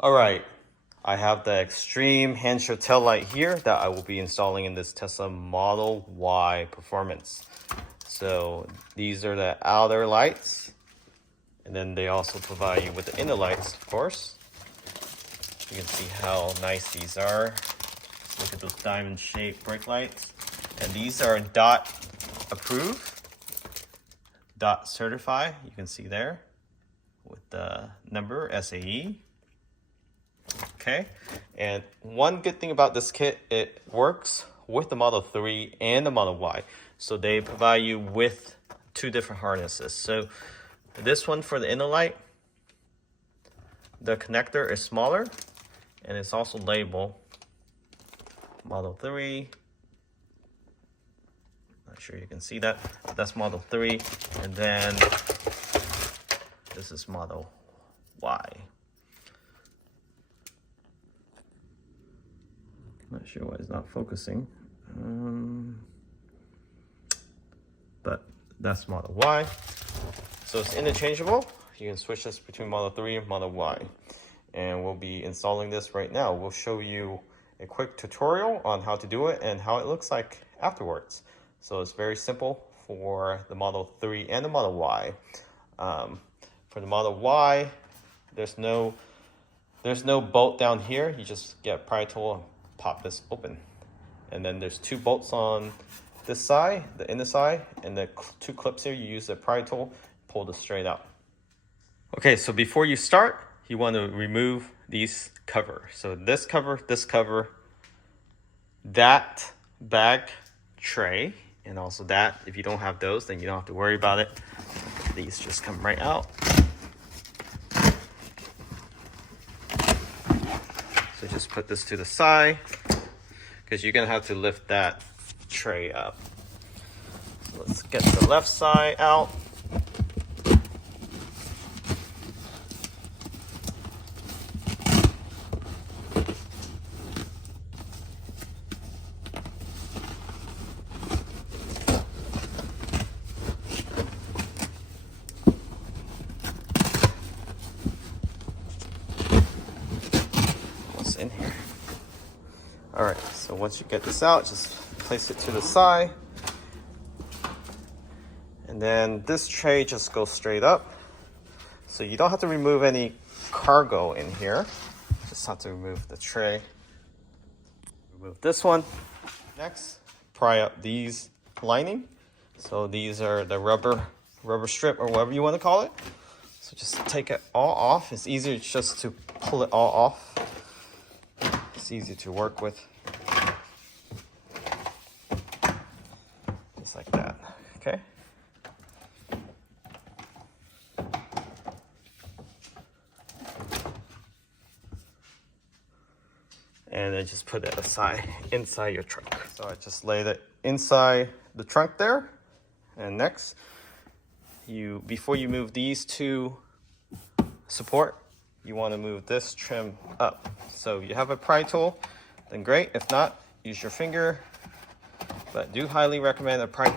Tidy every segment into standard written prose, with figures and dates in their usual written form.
All right, I have the X-Treme hand show tail light here that I will be installing in this Tesla Model Y Performance. So these are the outer lights, and then they also provide you with the inner lights, of course. You can see how nice these are. Just look at those diamond-shaped brake lights. And these are DOT approved, DOT certified, you can see there, with the number SAE. Okay, and one good thing about this kit, it works with the Model 3 and the Model Y. So they provide you with two different harnesses. So this one for the inner light, the connector is smaller, and it's also labeled Model 3. Not sure you can see that. That's Model 3, and then this is Model Y. Not sure why it's not focusing, but that's Model Y. So it's interchangeable. You can switch this between Model 3 and Model Y. And we'll be installing this right now. We'll show you a quick tutorial on how to do it and how it looks like afterwards. So it's very simple for the Model 3 and the Model Y. For the Model Y, there's no bolt down here. You just get a pry tool and pop this open. And then there's two bolts on this side, the inner side, and the two clips here. You use the pry tool, pull this straight out. Okay, so before you start, you want to remove these covers. So this cover, that bag tray, and also that. If you don't have those, then you don't have to worry about it. These just come right out. So just put this to the side, because you're gonna have to lift that tray up. So let's get the left side out. What's in here? All right, so once you get this out, just place it to the side. And then this tray just goes straight up. So you don't have to remove any cargo in here. Just have to remove the tray. Remove this one. Next, pry up these lining. So these are the rubber strip, or whatever you want to call it. So just take it all off. It's easier just to pull it all off. It's easy to work with. Just like that, okay? And then just put it aside, inside your trunk. So I just laid it inside the trunk there. And next, before you move these two support, you want to move this trim up. So you have a pry tool, then great. If not, use your finger, but do highly recommend a pry.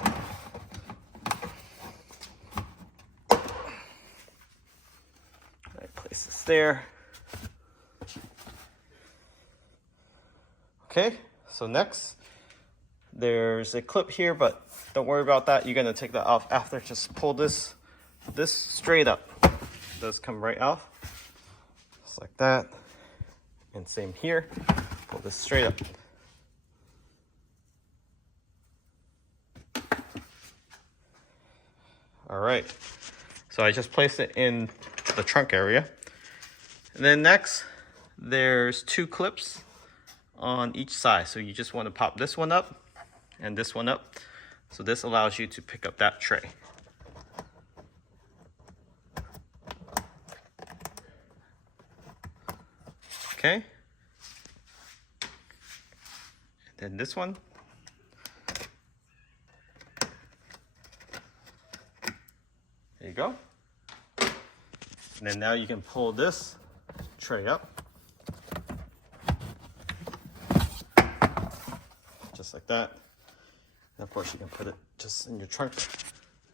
I place this there. Okay, so next, there's a clip here, but don't worry about that. You're gonna take that off after. Just pull this straight up. It does come right off, just like that. And same here, pull this straight up. All right, so I just placed it in the trunk area. And then next, there's two clips on each side. So you just want to pop this one up and this one up. So this allows you to pick up that tray. Okay. And then this one. There you go. And then now you can pull this tray up. Just like that. And of course you can put it just in your trunk.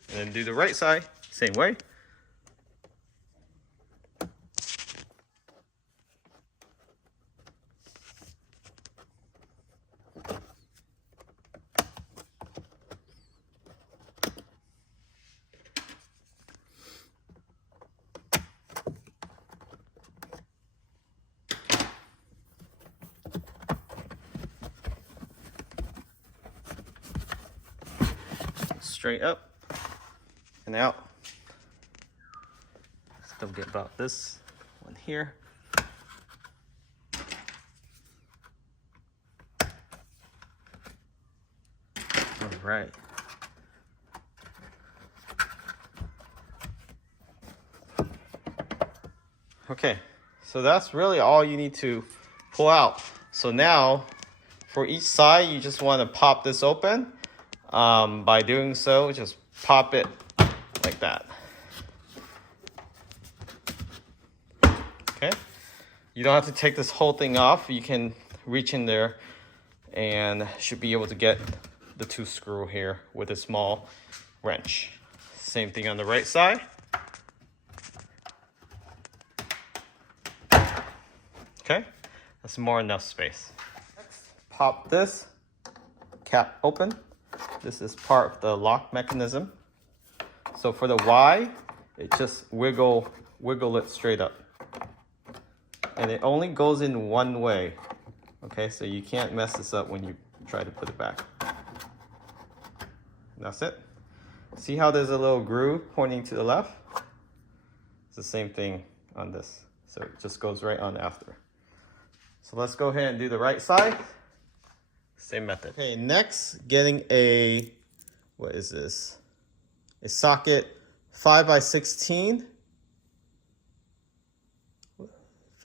And then do the right side, same way. straight up and out. Don't forget about this one here. All right. Okay, so that's really all you need to pull out. So now, for each side, you just want to pop this open. By doing so, just pop it like that. Okay, you don't have to take this whole thing off. You can reach in there and should be able to get the 2 screw here with a small wrench. Same thing on the right side. Okay, that's more enough space. Next, pop this cap open. This is part of the lock mechanism. So for the Y, it just wiggle it straight up. And it only goes in one way. Okay, so you can't mess this up when you try to put it back. That's it. See how there's a little groove pointing to the left? It's the same thing on this. So it just goes right on after. So let's go ahead and do the right side. Same method. Okay, next, getting a, what is this? A socket 5x16.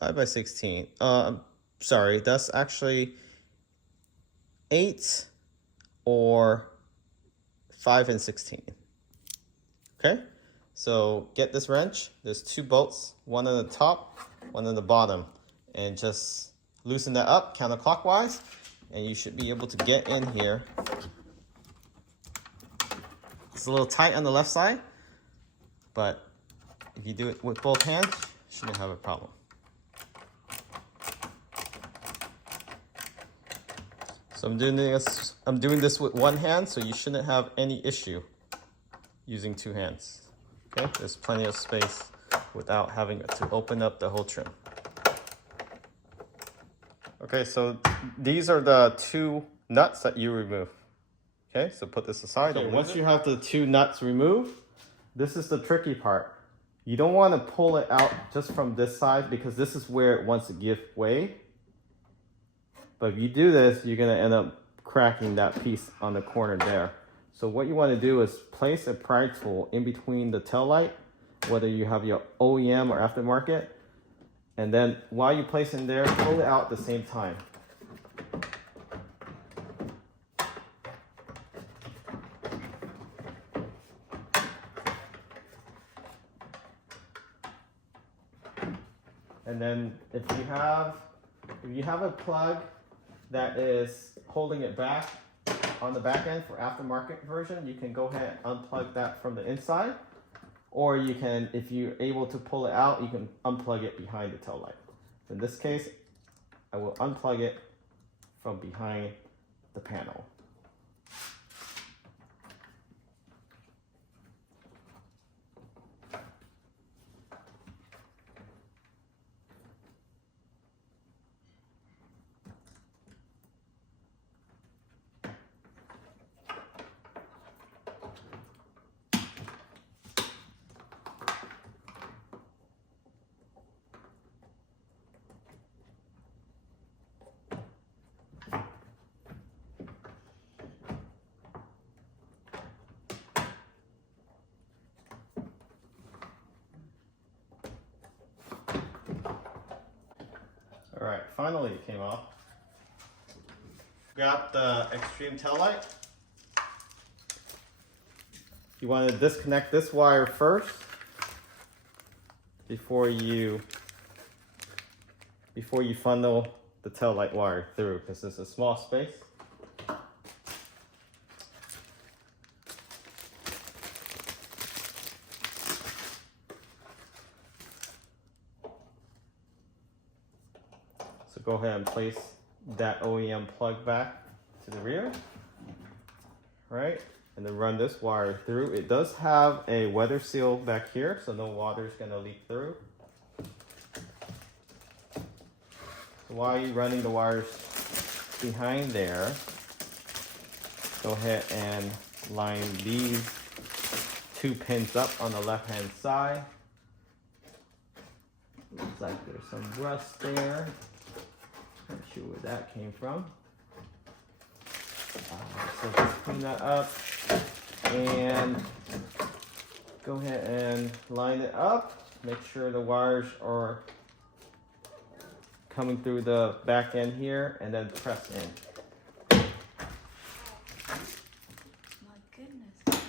5x16. Sorry, that's actually 8 or 5 and 16. Okay, so get this wrench. There's 2 bolts, one on the top, one on the bottom, and just loosen that up counterclockwise, and you should be able to get in here. It's a little tight on the left side, but if you do it with both hands, you shouldn't have a problem. So I'm doing this with one hand, so you shouldn't have any issue using 2 hands. Okay, there's plenty of space without having to open up the whole trim. Okay, so these are the 2 nuts that you remove. Okay, so put this aside. Okay, once you have the 2 nuts removed, this is the tricky part. You don't want to pull it out just from this side because this is where it wants to give way. But if you do this, you're going to end up cracking that piece on the corner there. So what you want to do is place a pry tool in between the tail light, whether you have your OEM or aftermarket, and then while you place it there, pull it out at the same time. And then if you have a plug that is holding it back on the back end for aftermarket version, you can go ahead and unplug that from the inside. Or you can, if you're able to pull it out, you can unplug it behind the tail light. In this case, I will unplug it from behind the panel. All right, finally it came off. Grab the X-Treme tail light. You want to disconnect this wire first before you funnel the tail light wire through, because there's a small space. So go ahead and place that OEM plug back to the rear, right? And then run this wire through. It does have a weather seal back here, so no water is gonna leak through. So while you're running the wires behind there, go ahead and line these 2 pins up on the left hand side. Looks like there's some rust there. Not sure where that came from. So just clean that up and go ahead and line it up. Make sure the wires are coming through the back end here, and then press in. My goodness.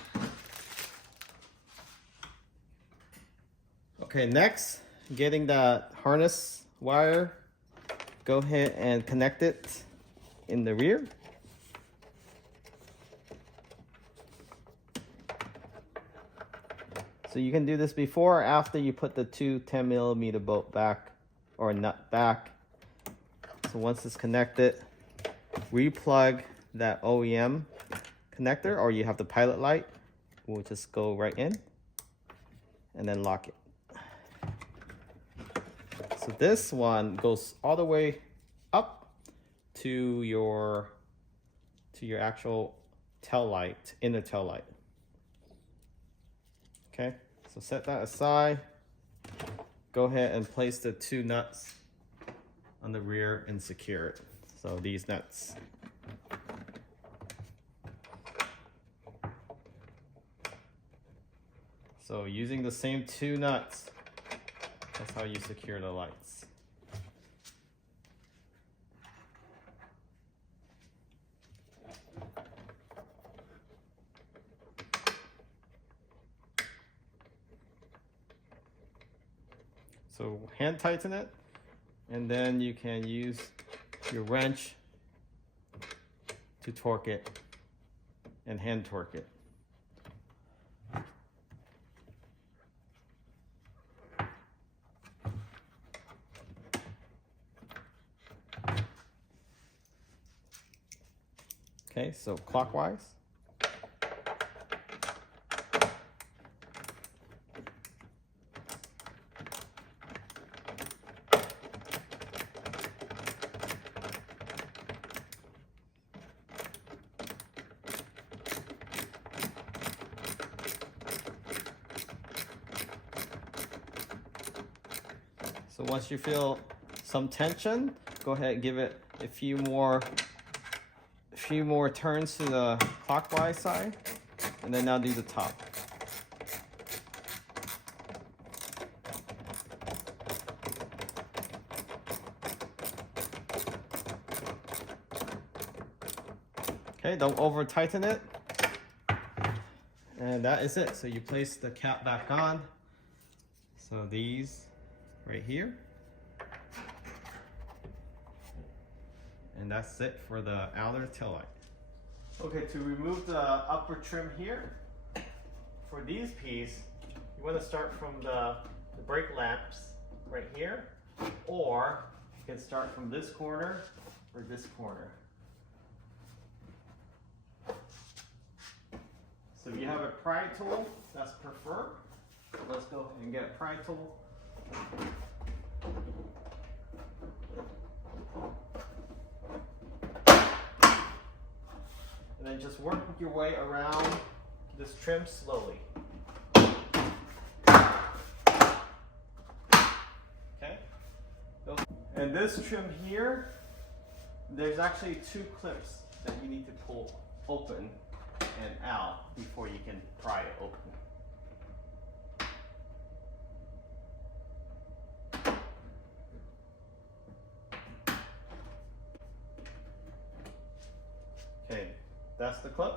Okay, next, getting that harness wire, go ahead and connect it in the rear. So you can do this before or after you put the 2 10mm bolt back or nut back. So once it's connected, replug that OEM connector, or you have the pilot light. We'll just go right in and then lock it. So this one goes all the way up to your actual tail light, inner tail light. Okay, so set that aside. Go ahead and place the 2 nuts on the rear and secure it. So these nuts. So using the same 2 nuts, that's how you secure the lights. So hand tighten it, and then you can use your wrench to torque it and hand torque it. Okay, so clockwise. So once you feel some tension, go ahead and give it a few more turns to the clockwise side, and then now do the top. Okay, don't over tighten it. And that is it. So you place the cap back on. So these right here. And that's it for the outer tail light. Okay, to remove the upper trim here, for these pieces, you want to start from the brake lamps right here, or you can start from this corner or this corner. So if you have a pry tool, that's preferred. So let's go and get a pry tool. And then just work your way around this trim slowly. Okay? And this trim here, there's actually 2 clips that you need to pull open and out before you can pry it open. Okay, that's the clip.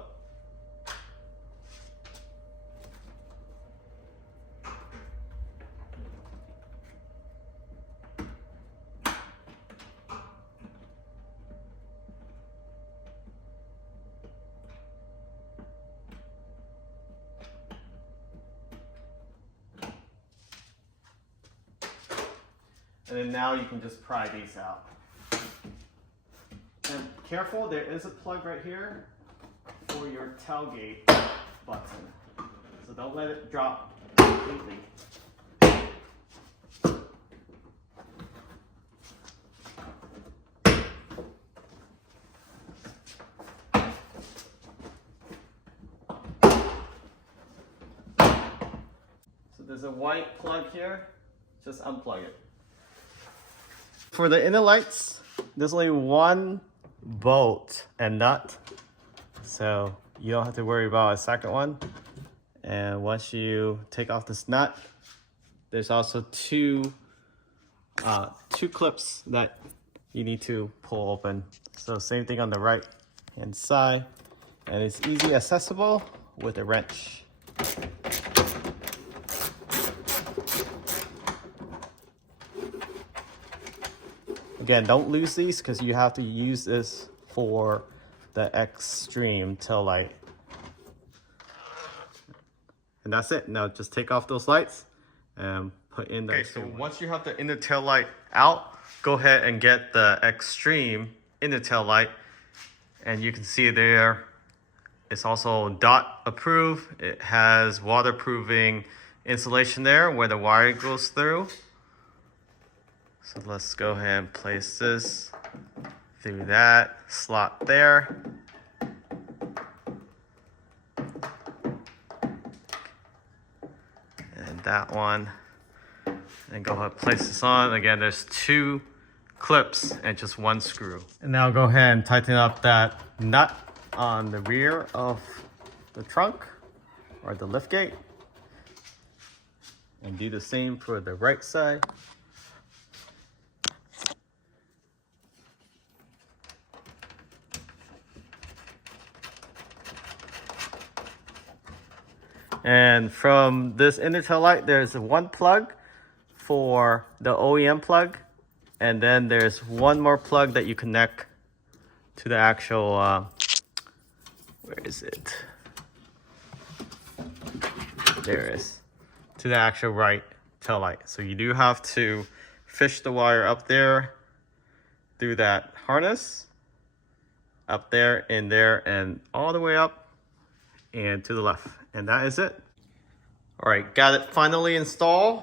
And then now you can just pry these out. And careful, there is a plug right here for your tailgate button. So don't let it drop completely. there's a white plug here. Just unplug it. For the inner lights, there's only one bolt and nut, so you don't have to worry about a second one. And once you take off this nut, there's also two clips that you need to pull open. So same thing on the right hand side, and it's easy accessible with a wrench. Again, don't lose these because you have to use this for the X-Treme tail light. And that's it. Now just take off those lights and put in the X-Treme. So once you have the inner tail light out, go ahead and get the X-Treme inner tail light. And you can see there, it's also DOT approved. It has waterproofing insulation there where the wire goes through. So let's go ahead and place this through that slot there. And that one. And go ahead and place this on. Again, there's two clips and just one screw. And now go ahead and tighten up that nut on the rear of the trunk or the lift gate. And do the same for the right side. And from this inner tail light, there's one plug for the OEM plug. And then there's one more plug that you connect to the actual, where is it? There it is. To the actual right tail light. So you do have to fish the wire up there through that harness. Up there, in there, and all the way up and to the left. And that is it. All right, got it finally installed.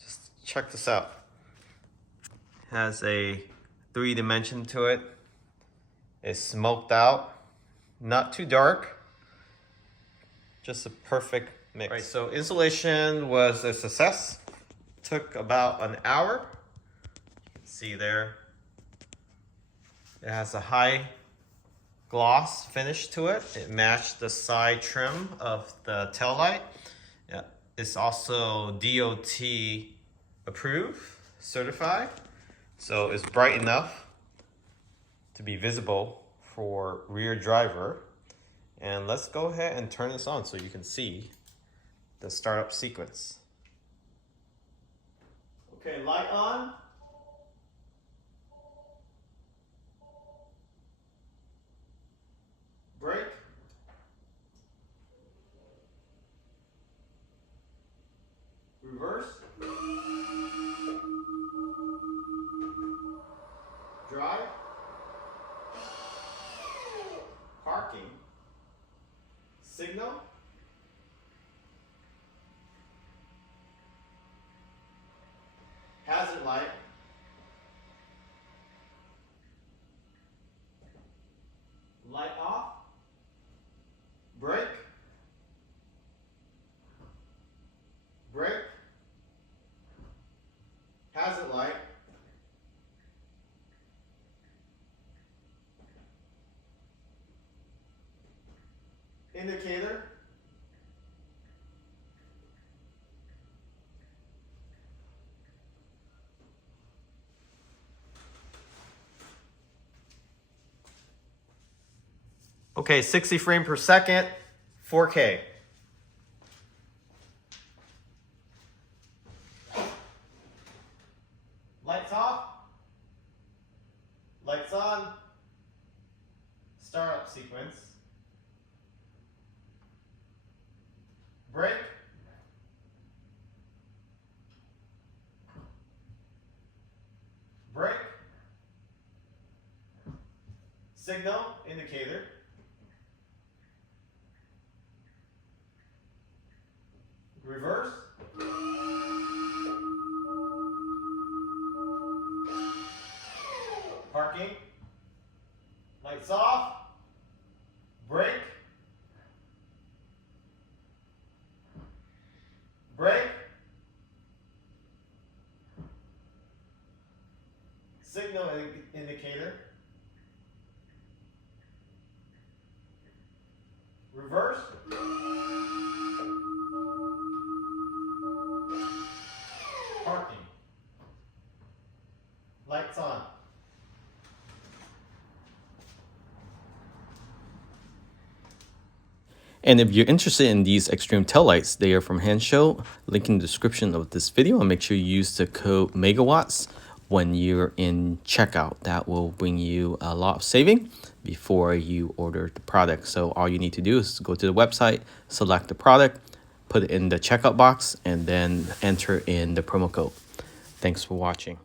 Just check this out. It has a 3-dimension to it. It's smoked out, not too dark. Just a perfect mix. Right, so installation was a success. Took about an hour. See there. It has a high gloss finish to it. It matched the side trim of the tail light. Yeah, it's also DOT approved, certified. So it's bright enough to be visible for rear driver. And let's go ahead and turn this on so you can see the startup sequence. Okay, light on. Brake. Reverse. Drive. Parking. Signal. Hazard light. Light off. Brake. Brake. Hazard light. Indicator. Okay, 60 frames per second, 4K. Lights off. Lights on. Startup sequence. Brake. Brake. Signal, indicator. Reverse. Parking. Lights off. Brake. signal indicator. Reverse. Parking. Lights on. And if you're interested in these X-Treme taillights, they are from Hanshow. Link in the description of this video, and make sure you use the code megawatts when you're in checkout. That will bring you a lot of saving before you order the product. So all you need to do is go to the website, select the product, put it in the checkout box, and then enter in the promo code. Thanks for watching.